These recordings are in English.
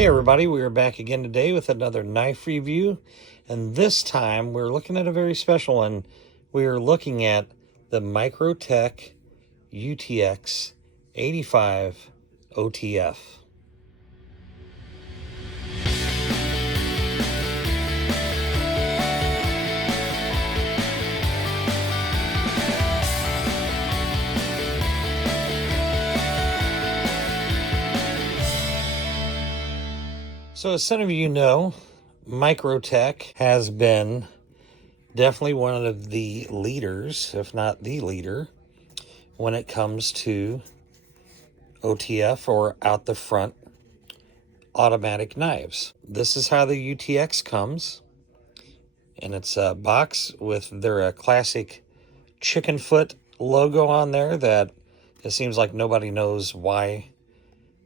Hey everybody, we are back again today with another knife review, and this time we're looking at a very special one. We are looking at the MICROTECH UTX-85 OTF. So as some of you know, MICROTECH has been definitely one of the leaders, if not the leader, when it comes to OTF, or out the front automatic knives. This is how the UTX comes, and it's a box with their classic chicken foot logo on there that it seems like nobody knows why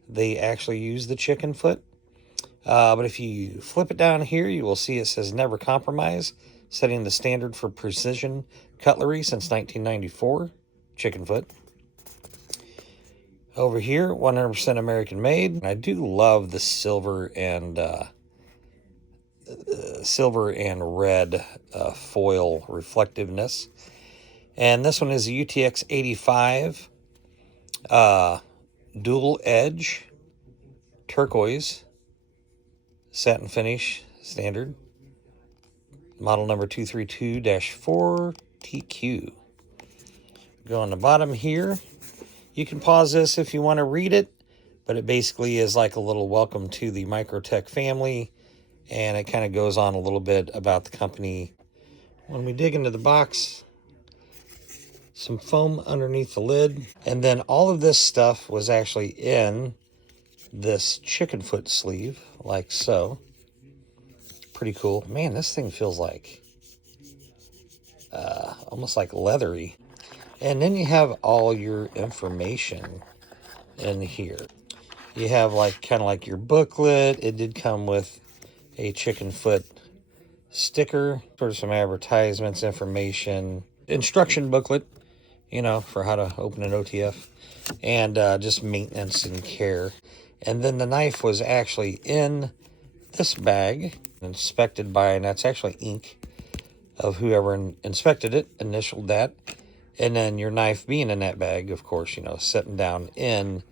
they actually use the chicken foot. But if you flip it down here, you will see it says never compromise, setting the standard for precision cutlery since 1994, chicken foot. Over here, 100% American made. I do love the silver and red foil reflectiveness. And this one is a UTX-85 dual edge turquoise satin finish, standard, model number 232-4TQ. Go on the bottom here. You can pause this if you want to read it, but it basically is like a little welcome to the MICROTECH family, and it kind of goes on a little bit about the company. When we dig into the box, some foam underneath the lid, and then all of this stuff was actually in this chicken foot sleeve, like so. Pretty cool. Man, this thing feels like almost like leathery. And then you have all your information in here. You have like kind of like your booklet. It did come with a chicken foot sticker, sort of some advertisements, information, instruction booklet, you know, for how to open an OTF, and just maintenance and care. And then the knife was actually in this bag, inspected by, and that's actually ink of whoever inspected it, initialed that. And then your knife being in that bag, of course, you know, sitting down in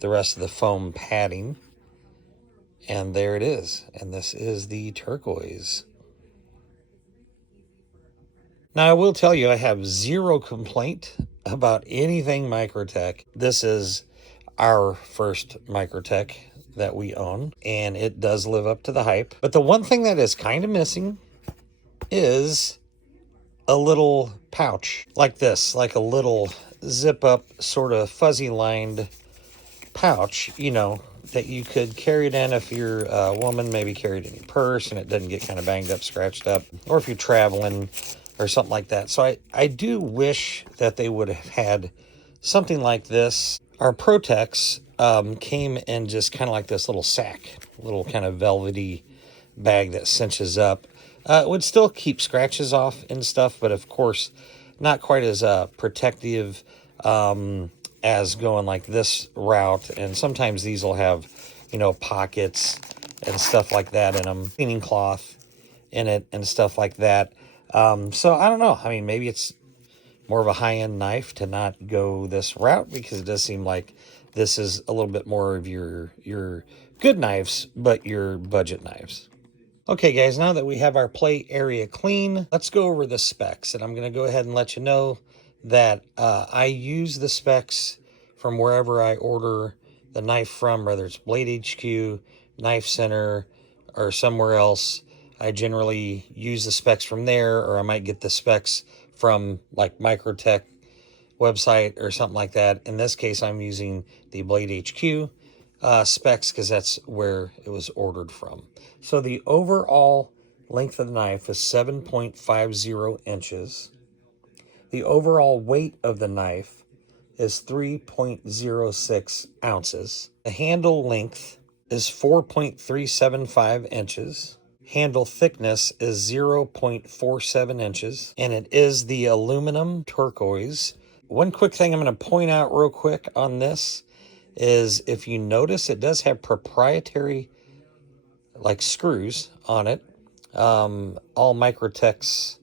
the rest of the foam padding. And there it is. And this is the turquoise. Now, I will tell you, I have zero complaint about anything MICROTECH. This is our first MICROTECH that we own, and it does live up to the hype. But the one thing that is kind of missing is a little pouch like this, like a little zip up sort of fuzzy lined pouch, you know, that you could carry it in if you're a woman, maybe carry it in your purse and it doesn't get kind of banged up, scratched up, or if you're traveling or something like that. So I do wish that they would have had something like this. Our Protex came in just kind of like this little sack, little kind of velvety bag that cinches up. It would still keep scratches off and stuff, but of course not quite as protective as going like this route. And sometimes these will have, you know, pockets and stuff like that in them, cleaning cloth in it and stuff like that. So I don't know. I mean, maybe it's more of a high-end knife to not go this route, because it does seem like this is a little bit more of your good knives, but your budget knives. Okay, guys, now that we have our play area clean, let's go over the specs. And I'm going to go ahead and let you know that I use the specs from wherever I order the knife from, whether it's Blade HQ, Knife Center, or somewhere else. I generally use the specs from there, or I might get the specs from like MICROTECH website or something like that. In this case, I'm using the Blade HQ specs because that's where it was ordered from. So the overall length of the knife is 7.50 inches. The overall weight of the knife is 3.06 ounces. The handle length is 4.375 inches. Handle thickness is 0.47 inches, and it is the aluminum turquoise. One quick thing I'm going to point out real quick on this is, if you notice, it does have proprietary like screws on it. All MICROTECHs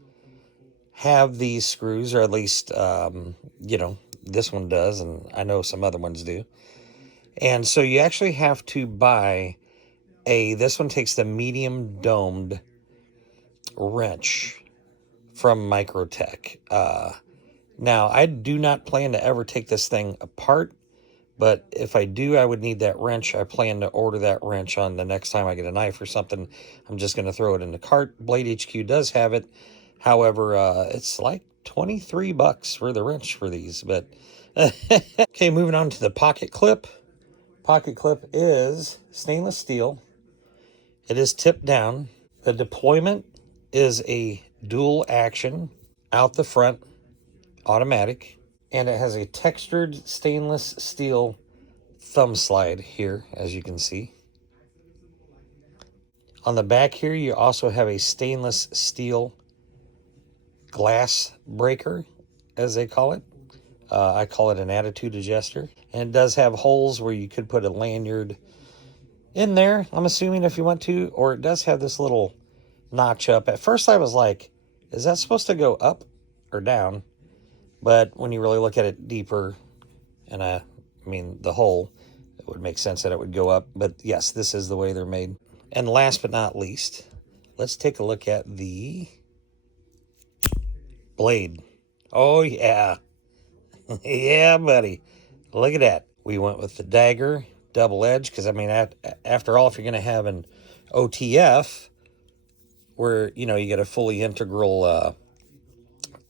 have these screws, or at least, you know, this one does, and I know some other ones do. And so you actually have to buy this one takes the medium domed wrench from MICROTECH. Now, I do not plan to ever take this thing apart, but if I do, I would need that wrench. I plan to order that wrench on the next time I get a knife or something. I'm just going to throw it in the cart. Blade HQ does have it. However, it's like 23 bucks for the wrench for these. But okay, moving on to the pocket clip. Pocket clip is stainless steel. It is tipped down. The deployment is a dual action out the front, automatic. And it has a textured stainless steel thumb slide here, as you can see. On the back here, you also have a stainless steel glass breaker, as they call it. I call it an attitude adjuster. And it does have holes where you could put a lanyard in there, I'm assuming, if you want to. Or it does have this little notch up. At first I was like, is that supposed to go up or down? But when you really look at it deeper, and I mean the hole, it would make sense that it would go up. But yes, this is the way they're made. And last but not least, let's take a look at the blade. Oh yeah. Yeah, buddy. Look at that. We went with the dagger, double edge, because I mean, after all, if you're going to have an OTF, where, you know, you get a fully integral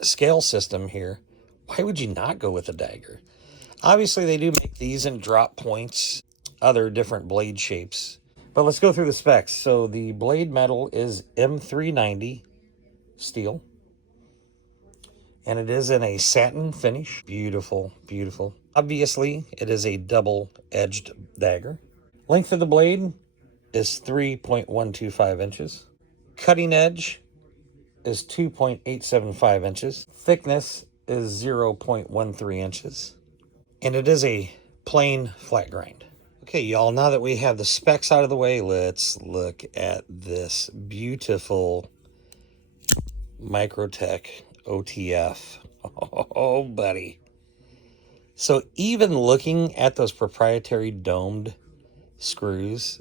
scale system here, why would you not go with a dagger? Obviously, they do make these in drop points, other different blade shapes. But let's go through the specs. So the blade metal is M390 steel. And it is in a satin finish. Beautiful, beautiful. Obviously, it is a double-edged dagger. Length of the blade is 3.125 inches. Cutting edge is 2.875 inches. Thickness is 0.13 inches. And it is a plain flat grind. Okay, y'all, now that we have the specs out of the way, let's look at this beautiful MICROTECH OTF. Oh, buddy. So even looking at those proprietary domed screws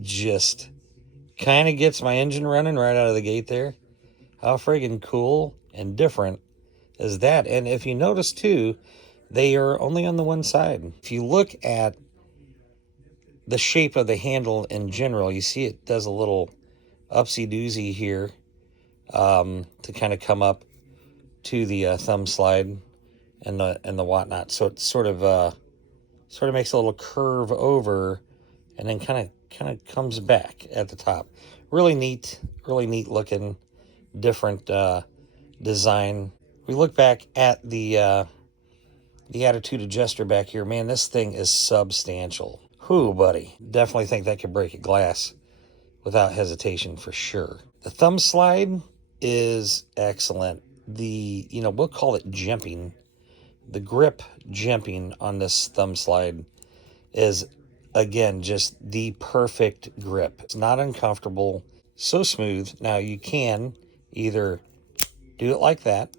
just kind of gets my engine running right out of the gate there. How friggin' cool and different is that? And if you notice too, they are only on the one side. If you look at the shape of the handle in general, you see it does a little upsy-doozy here to kind of come up to the thumb slide and the whatnot. So it sort of makes a little curve over and then kind of comes back at the top. Really neat looking, different design. We look back at the attitude adjuster back here. Man, this thing is substantial. Whew, buddy. Definitely think that could break a glass without hesitation for sure. The thumb slide is excellent. The, you know, we'll call it jimping. The grip jimping on this thumb slide is, again, just the perfect grip. It's not uncomfortable, so smooth. Now, you can either do it like that,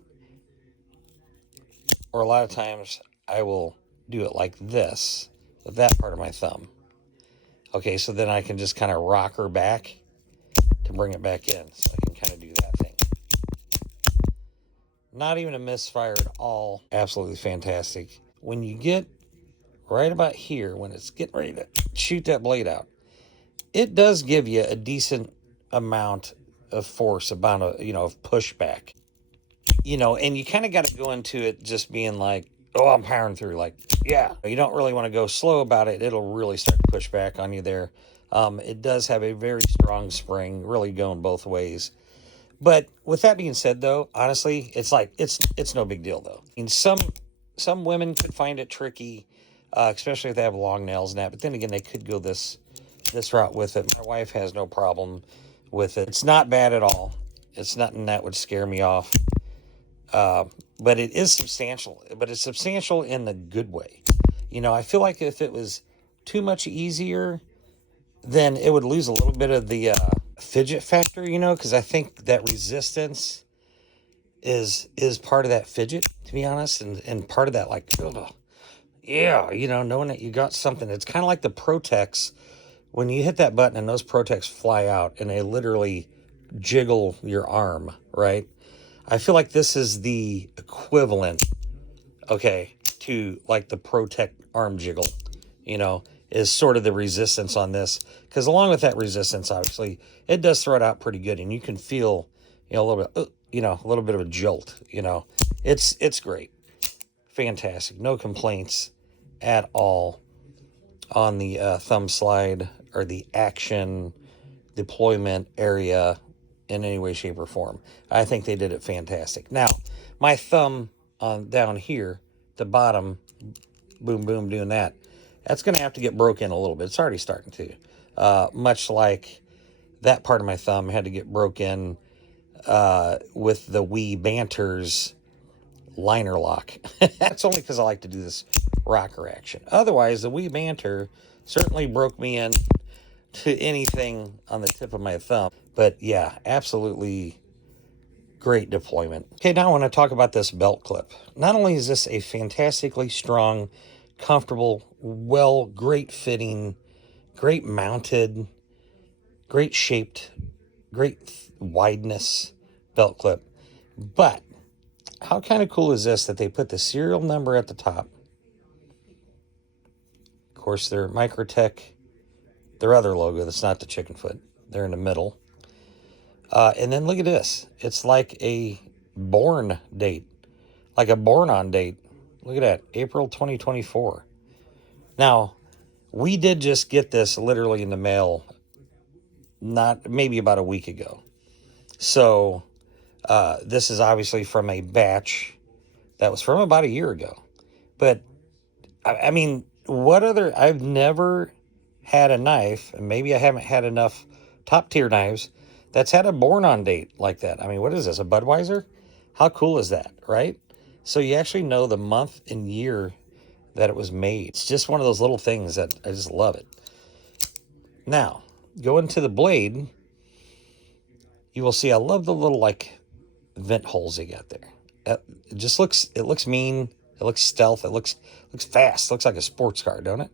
or a lot of times I will do it like this with that part of my thumb. Okay, so then I can just kind of rock her back to bring it back in. So I can kind of do that thing. Not even a misfire at all. Absolutely fantastic. When you get right about here, when it's getting ready to shoot that blade out, it does give you a decent amount of force, of pushback. You know, and you kind of got to go into it just being like, oh, I'm powering through. Like, yeah, you don't really want to go slow about it. It'll really start to push back on you there. It does have a very strong spring, really going both ways. But with that being said, though, honestly, it's like, it's no big deal, though. I mean, some women could find it tricky, especially if they have long nails and that. But then again, they could go this route with it. My wife has no problem with it. It's not bad at all. It's nothing that would scare me off. But it is substantial. But it's substantial in the good way. You know, I feel like if it was too much easier, then it would lose a little bit of the fidget factor, you know, because I think that resistance is part of that fidget, to be honest, and part of that, like, oh, yeah, you know, knowing that you got something. It's kind of like the ProTechs. When you hit that button and those ProTechs fly out and they literally jiggle your arm, right? I feel like this is the equivalent, okay, to like the ProTech arm jiggle, you know, is sort of the resistance on this. Because along with that resistance, obviously, it does throw it out pretty good. And you can feel, you know, a little bit, you know, a little bit of a jolt, you know. It's great. Fantastic. No complaints at all on the thumb slide or the action deployment area in any way, shape, or form. I think they did it fantastic. Now, my thumb on down here, the bottom, boom, boom, doing that, that's going to have to get broken a little bit. It's already starting to. Much like that part of my thumb had to get broken with the Wii Banter's liner lock. That's only because I like to do this rocker action. Otherwise, the Wii Banter certainly broke me in to anything on the tip of my thumb. But yeah, absolutely great deployment. Okay, now I want to talk about this belt clip. Not only is this a fantastically strong, comfortable, great fitting, great mounted, great shaped, great wideness belt clip, but how kind of cool is this that they put the serial number at the top? Of course, their MICROTECH, their other logo that's not the chicken foot, they're in the middle. And then look at this. It's like a born date, like a born on date. Look at that, April 2024. Now, we did just get this literally in the mail, maybe about a week ago. So this is obviously from a batch that was from about a year ago. But, I mean, I've never had a knife, and maybe I haven't had enough top tier knives that's had a born on date like that. I mean, what is this, a Budweiser? How cool is that, right? So you actually know the month and year that it was made. It's just one of those little things that I just love it. Now, going to the blade, you will see I love the little like vent holes they got there. It looks mean, it looks stealth, it looks fast, it looks like a sports car, don't it?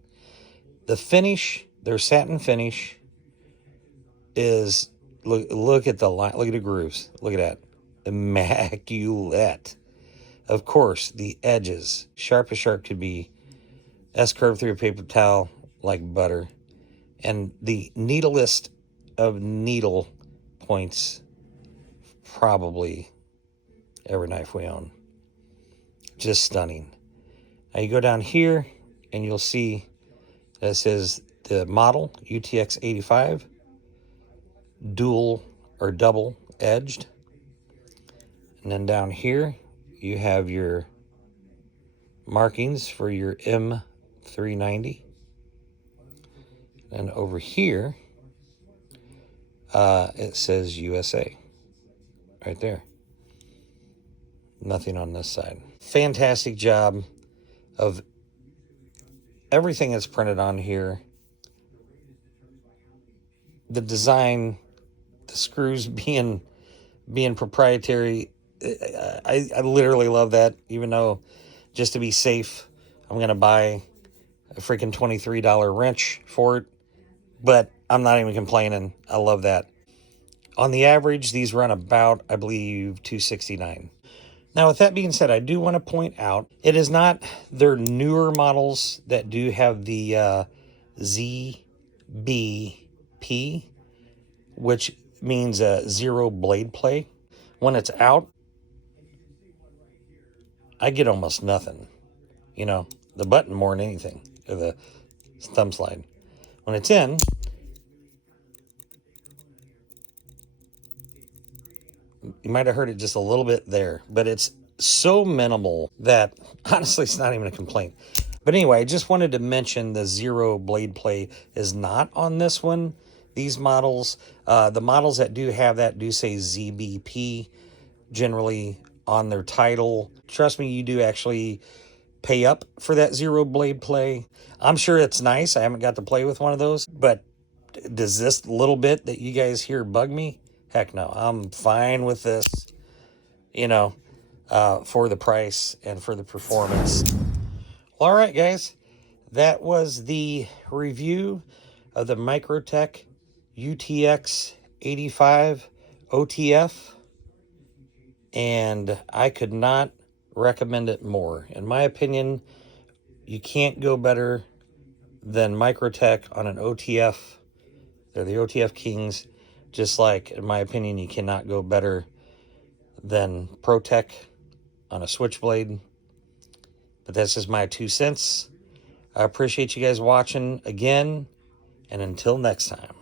The finish, their satin finish is, look at the line, look at the grooves, look at that, immaculate. Of course, the edges, sharp as sharp could be, S-curve through a paper towel like butter, and the needlest of needle points, probably every knife we own. Just stunning. Now you go down here and you'll see this is the model UTX-85, dual or double edged. And then down here you have your markings for your M390. And over here it says USA right there. Nothing on this side. Fantastic job of everything that's printed on here. The design, the screws being proprietary. I literally love that, even though just to be safe, I'm going to buy a freaking $23 wrench for it. But I'm not even complaining. I love that. On the average, these run about, I believe, $269. Now, with that being said, I do want to point out, it is not their newer models that do have the ZBP, which means zero blade play. When it's out, I get almost nothing. You know, the button more than anything, or the thumb slide. When it's in, you might have heard it just a little bit there, but it's so minimal that honestly it's not even a complaint. But anyway, I just wanted to mention the zero blade play is not on this one. These models, the models that do have that do say ZBP generally on their title. Trust me, you do actually pay up for that zero blade play. I'm sure it's nice. I haven't got to play with one of those, but Does this little bit that you guys hear bug me? Heck no, I'm fine with this, you know, for the price and for the performance. Well, all right, guys, that was the review of the MICROTECH UTX-85 OTF, and I could not recommend it more. In my opinion, you can't go better than MICROTECH on an OTF. They're the OTF kings, just like, in my opinion, you cannot go better than ProTech on a switchblade. But that's just my 2 cents. I appreciate you guys watching again, and until next time.